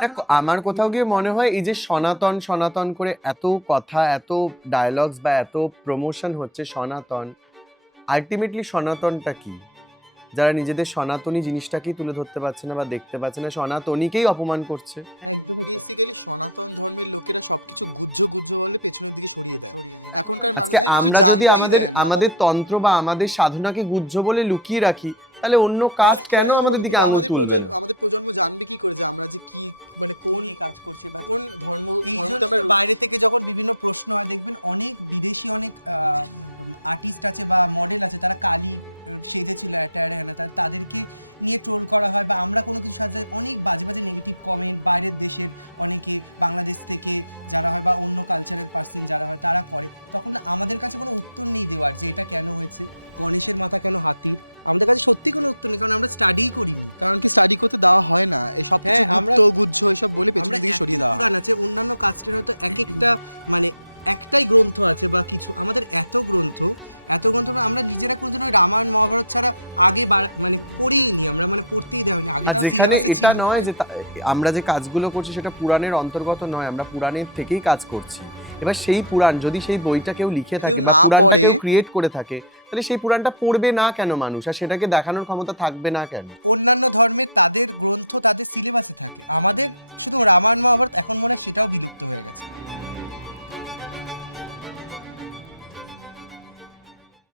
দেখো আমার কোথাও গিয়ে মনে হয় এই যে সনাতন সনাতন করে এত কথা, এত ডায়ালগস বা এত প্রমোশন হচ্ছে সনাতন, আলটিমেটলি সনাতনটা কি? যারা নিজেদের সনাতনী জিনিসটাকেই তুলে ধরতে পারছে না বা দেখতে পাচ্ছে না, সনাতনীকেই অপমান করছে। একদমই বেসিক্যালি সনাতন ধর্মের লোকেরা সবকিছু গুজ্জ গুজ্জ বলে পেছনের দিকে সরিয়ে দেয়। সরিয়ে দেয়। এখনকার আজকে মানুষদের কিছু আমরা যদি জানতেই আমাদের দেয় না। আমাদের তন্ত্র বা আমাদের সাধনাকে গুহ্য বলে লুকিয়ে রাখি, তাহলে অন্য কাস্ট কেন আমাদের দিকে আঙুল তুলবে না? আমাদের প্রজন্ম জানবে কি করে যে আমরা যে কি মানে কোন কি কাজ করছে বা কোন ধর্ম এই ধর্মতে জন্য আমরা বাইরে থেকে যখন বিভিন্ন প্রশ্ন হয় দেখবেন অনেক বিদেশি অনেক আর্টিস্ট আছে বা মডেল আছে, তারা কালি সেজেছিল অ্যাটায়ারে, হ্যাঁ তাদেরকে নিয়ে ট্রোল করা হয় বা আমরা কোনো কিছু সাথে অনেক বাজে বাজে নেগেটিভ কমেন্ট বাইরের দেশের অনেকে, বাংলাদেশ থেকে যারা হয় বা অন্য কালচারের পার্সন যারা হয় তারা করে, তখন আমাদের কাছে কোনো উত্তর নেই দেওয়ার যে এটা কেন হয়েছে, গণেশের মাথা কেন হাতির, আমাদের কাছে সত্যি কোনো উত্তর নেই, কারণ আমরা স্টাডিই করিনি। কারণ কি স্টাডি করতে দেওয়া হয় না, এই সব কিছু হ্যাঁ, আমরা- গুপ্ত গুজ্জ এসব বলে আমরা পেছনের দিকে এত সরিয়ে দেওয়া হয়। পুরাণ আছে, অন্যান্য কাস্টের হয়তো এক একটা মানে একটাই গ্রন্থ আছে বা কিছু, আমাদের এত গ্রন্থ আমরা নিজেরা কোনদিন ওই রামায়ণ মহাভারত ছাড়া আগে মানে পড়িনি, আমরা মানে পড়তেই দেওয়া হয়নি আগে, আর তাও যেখানে সিলেবাসে এটা ছিল। নয় যে আমরা যে কাজগুলো করছি সেটা পুরাণের অন্তর্গত নয়, আমরা পুরাণের থেকেই কাজ করছি। এবার সেই পুরাণ যদি সেই বইটা কেউ লিখে থাকে কেউ বা না পুরাণটা পড়ে- কেউ ক্রিয়েট করে থাকে, তাহলে সেই পুরাণটা পড়বে না কেন মানুষ, আর সেটাকে দেখানোর ক্ষমতা থাকবে না কেন? অন্যান্য ধর্মে তাদের গ্রন্থ তাদের সিলেবাসে থাকে, আমাদের শুধু রামায়ণ মহাভারত এখন মনে হয় সেটাও বিলুপ্ত হয়ে গেছে।